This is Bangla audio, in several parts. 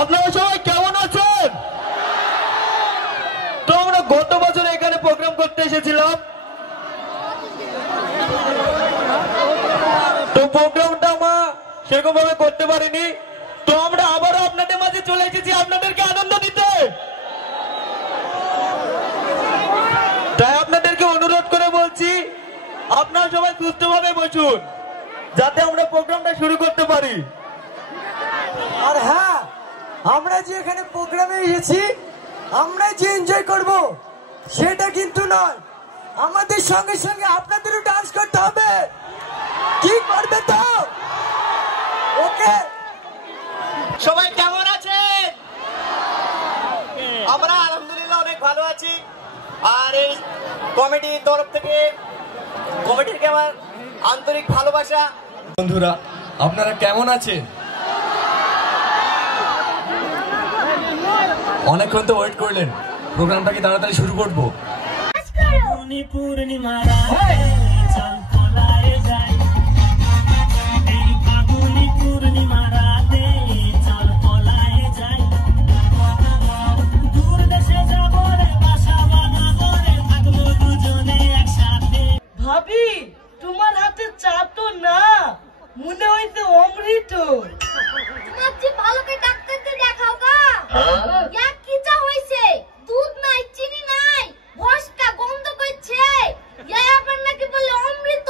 আপনারা সবাই কেমন আছেন? তো আমরা গত বছর এখানে প্রোগ্রাম করতে এসেছিলাম, তো প্রোগ্রামটা আমরা সেরকম ভাবে করতে পারিনি। তো আমরা আবারও আপনাদের মাঝে চলে এসেছি আপনাদেরকে আনন্দ দিতে। তাই আপনাদেরকে অনুরোধ করে বলছি, আপনারা সবাই সুস্থভাবে বসুন যাতে আমরা প্রোগ্রামটা শুরু করতে পারি। আর হ্যাঁ, আমরা যে এখানে প্রোগ্রামে এসেছি, আমরা যে এনজয় করব সেটা কিন্তু নয়, আমাদের সঙ্গে সঙ্গে আপনাদেরও ডান্স করতে হবে। কি করবে তো? ওকে, সবাই কেমন আছেন? আমরা আলহামদুলিল্লাহ অনেক ভালো আছি। আর এই কমিটির তরফ থেকে কমিটিকে আমার আন্তরিক ভালোবাসা। বন্ধুরা, আপনারা কেমন আছেন? অনেকক্ষণ তো ওয়েট করলেন, প্রোগ্রামটাকে তাড়াতাড়ি শুরু করবো। ভাবি, তোমার হাতে চা তো না, মনে হইতে অমৃত। তোমার যে ভালোকে ডাক্তারকে দেখাও গা। এক কি চা হইছে? দুধ নাই, চিনি নাই, ভস্কা গন্ধ করছে। এই আবার নাকি বলে অমৃত।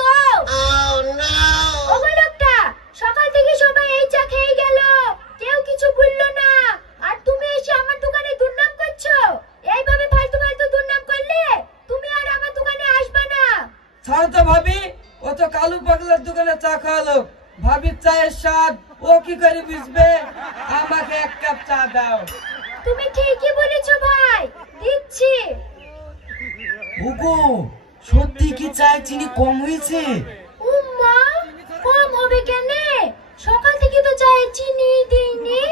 ওগো লোকটা, সকাল থেকে সবাই এই চা খেয়ে গেল, কেউ কিছু বললো না, আর তুমি এসে আমার দোকানে দুর্নাম করছো। এইভাবে ফালতু ফালতু দুর্নাম করলে তুমি আর আমার দোকানে আসবে না। ছাড় তো ভাবি, ও তো কালু পাগলার দোকানে চা খাওয়ালো। ভাবির চায়ের স্বাদ ও কি করে বুঝবে? আমাকে এক কাপ চা দাও। তুমি ঠিকই বলেছো ভাই, দিচ্ছি। ওগো, সত্যি কি চায় চিনি কম হয়েছে? উম্মা, কম হবে কেন? সকাল থেকে তো চায়ে চিনি দিইনি।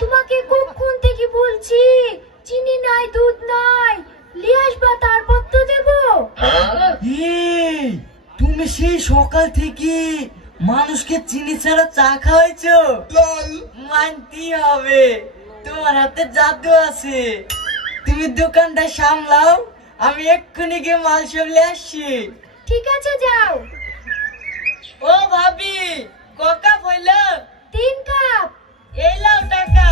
তোমাকে কখন থেকে বলছি চিনি নাই, দুধ নাই, নিয়ে আসবা, তারপর তো দেবো। এই, তুমি সেই সকাল থেকে মানুষকে চিনি ছাড়া চা খাওয়াইছো? মানতেই হবে, তোমার হাতে জাদু আছে। তুমি দোকানটা সামলাও, আমি এক্ষুনি গিয়ে মাল সব নিয়ে আসছি। ঠিক আছে, যাও। ও ভাবি, ক কাপ হইল? 3 কাপ। এই লাও টাকা।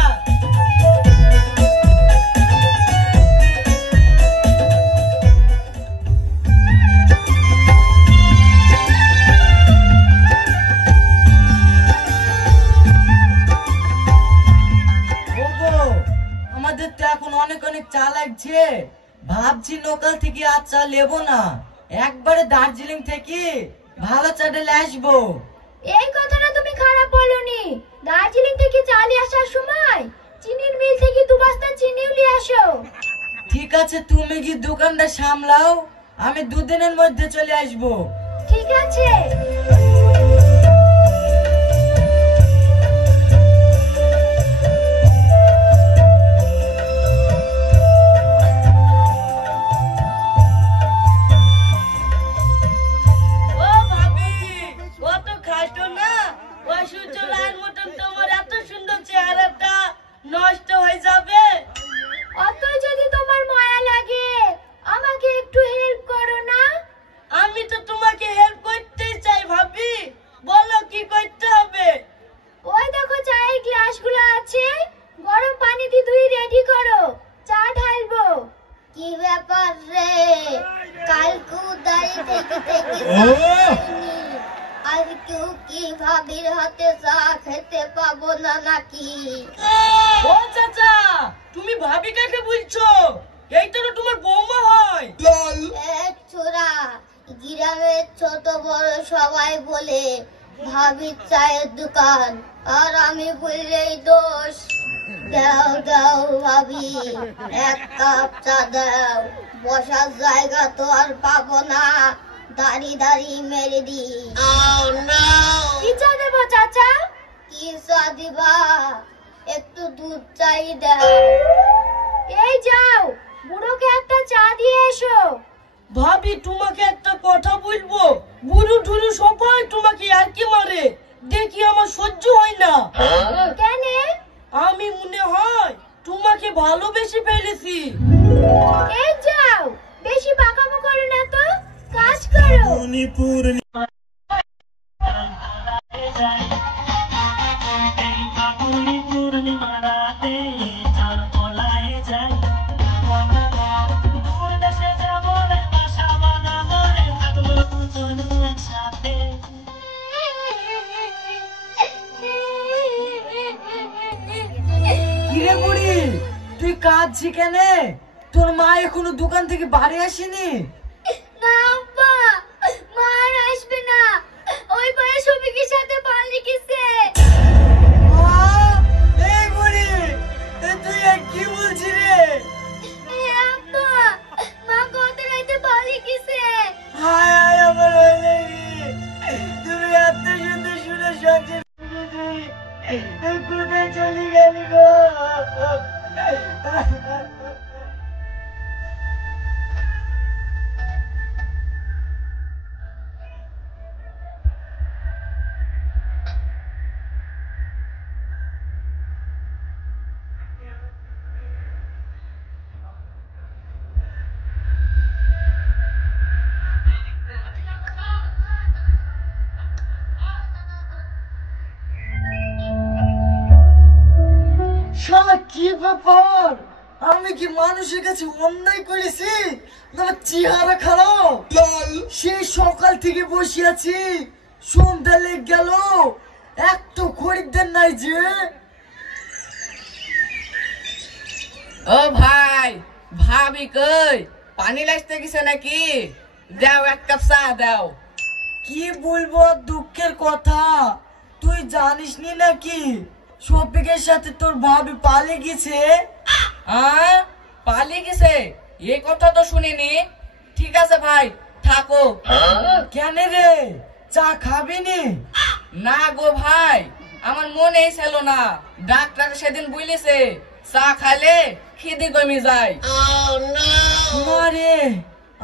আমাদের তো এখন অনেক অনেক চা লাগছে, ভাবছি লোকাল থেকে আর চা নেবো না, একবারে দার্জিলিং থেকে ভালো চাটা নিয়ে আসবো। এই কথাটা তুমি খারাপ বলনি। দার্জিলিং থেকে চাল আসার সময় চিনির মিল থেকে 2 বস্তা চিনিও নিয়ে আসো। ঠিক আছে, তুমি কি দোকানটা সামলাও, আমি 2 দিনের মধ্যে চলে আসবো। ঠিক আছে। ও ভাবি, ও তো খাটো না, ও সূর্যলাল মতন তোমার এত সুন্দর চেহারাটা নষ্ট হয়ে যাবে। অতই যদি তোমার মায়া লাগে, আমাকে একটু হেল্প করো না। আমি তো তোমাকে হেল্প করতেই চাই ভাবি, বলো কি করতে হবে? ওই দেখো চায়ের গ্লাসগুলো আছে, গরম পানি দিয়ে ধুই রেডি করো, চা ঢালবো। কি ব্যাপার রে, কালকে দাঁড়িয়ে থেকে থেকে আর কেউ কি ভাবির হাতে চা খেতে পাবো না নাকি? ও চাচা, তুমি ভাবি কাকে বলছো? এইটা তো তোমার বৌমা হয়। ছোড়া, গ্রামের ছোট বড় সবাই বলে ভাবির চায়ের দোকান, আর আমি বললেই দোষ। দাও দাও ভাবি, 1 কাপ চা দাও। বসার জায়গা তো আর পাবো না, দাঁড়ি দাঁড়ি মেরে দি। কি চা দেবো চাচা? কি চা দিবা? একটু দুধ চাই দাও। এই যাও, বুড়োকে একটা চা দিয়ে এসো। ভাবি, তোমাকে একটা কথা বলবো, বুড়ো ঠুরু সবাই তোমাকে আর কি মারে, দেখি আমার সহ্য হয় না। কেন? আমি তোমাকে ভালোবেসে ফেলেছি। এই যাও, বেশি পাকামো করো না তো, কাজ করো। কিরে বুড়ি, তুই কাঁদছি কেন? তোর মা এখনো দোকান থেকে বাড়ি আসেনি? না আব্বা, মা আর আসবে না, ওই পাড়া শফিকের সাথে পালিয়ে গেছে। এই বুড়ি, তুই কি বলছিস রে? আব্বা, মা কত রাতে পালিয়ে গেছে। হায় হায় আমার হয়ে তুমি এত সুন্দর সুন্দর সংসার কোথায় চলে গেলি গো? শালা কি ব্যাপার? আমি কি মানুষের কাছে অন্যায় করেছি? না চেহারা খারাপ? সেই সকাল থেকে বসে আছি, সন্ধ্যা লেগে গেল, এত খরিদ্দার নাই যে। ও ভাই, ভাবি কই? পানি লাগতে গেছে নাকি? দাও এক কাপ চা দাও। কি বলবো আর দুঃখের কথা, তুই জানিস নি নাকি শফিকের সাথে তোর ভাবি পালিয়ে গেছে? পালিয়ে গেছে? এই কথা তো শুনিনি। ঠিক আছে ভাই, থাকো। কেন রে, চা খাবি নি? না গো ভাই, আমার মনেই ছিল না। ডাক্তার সেদিন বলেছে চা খাইলে খিদে কমে যায়। না রে,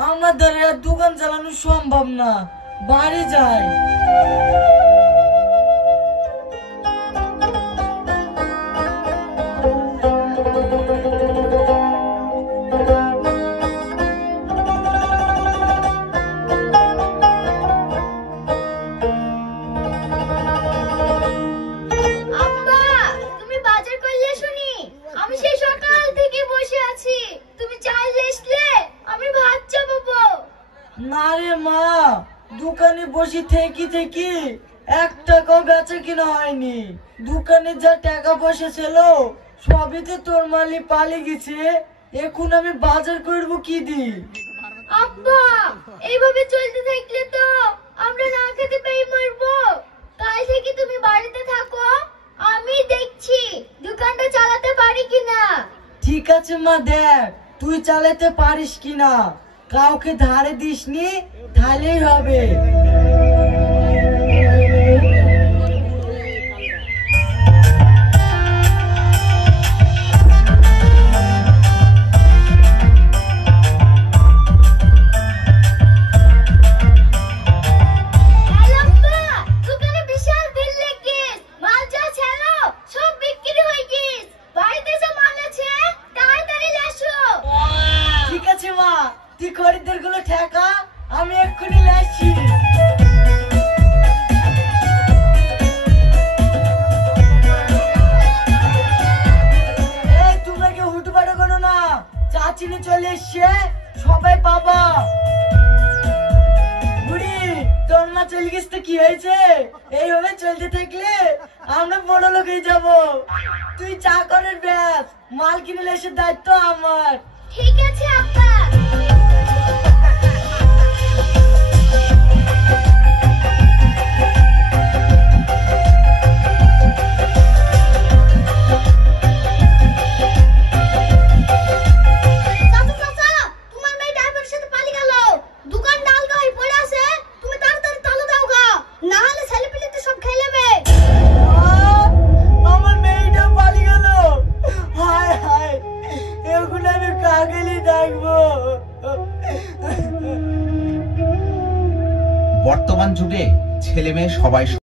আমার দ্বারা আর দোকান চালানো সম্ভব না, বাড়ি যাই। আব্বা, তুমি বাজার করলে শুনি? আমি সেই সকাল থেকে বসে আছি, তুমি চাইলে আসলে আমি ভাত চাপাবো। না রে মা, দোকানে বসে থেকে থেকে 1 টাকাও বেচা কিনা হয়নি। দোকানে যা টাকা পয়সা ছিল সবই তো তোর মালি পালিয়ে গেছে, এখন আমি বাজার করবো কি দি? আব্বা, এইভাবে চলতে থাকলে তো আমরা না খেতে পেয়ে মরবো। কাল থেকে তুমি বাড়িতে থাকো, আমি দেখছি দোকানটা চালাতে পারি কিনা। ঠিক আছে মা, দেখ তুই চালাতে পারিস কিনা, কাউকে ধারে দিসনি, তাহলেই হবে। হ্যালো আব্বা, দোকানে বিশাল বিল লেগেছে, মাল যা ছিল সব বিক্রি হয়ে গেছে। বাড়িতে যে মাল আছে তাড়াতাড়ি এসো। ঠিক আছে মা, তুই খরিদ্দার গুলো ঠেকা, আমি এক্ষুনি আসছি। এই তোমরা কেউ হুটুপাটা করো না, চা চিনি চলে এসছে, সবাই পাবা। বুড়ি, তোর মা চলে গেছে তো কি হয়েছে? এইভাবে চলতে থাকলে আমরা বড় লোক হয়ে যাবো। তুই চা করের ব্যাস, মাল কিনে এসে দায়িত্ব আমার। ঠিক আছে আব্বা। চাচা, চাচা, তোমার মেয়ে ড্রাইভারের সাথে পালিয়ে গেল। দোকান ডালগা হয়ে পড়ে আছে, তুমি তাড়াতাড়ি তালা দাও গা, না হলে ছেলেপিলেতে সব খেয়ে নেবে। আমার মেয়েটা পালিয়ে গেল, হায় হায়, এখন আমি কাকেলি ডাকবো? বর্তমান যুগে ছেলে মেয়ে সবাই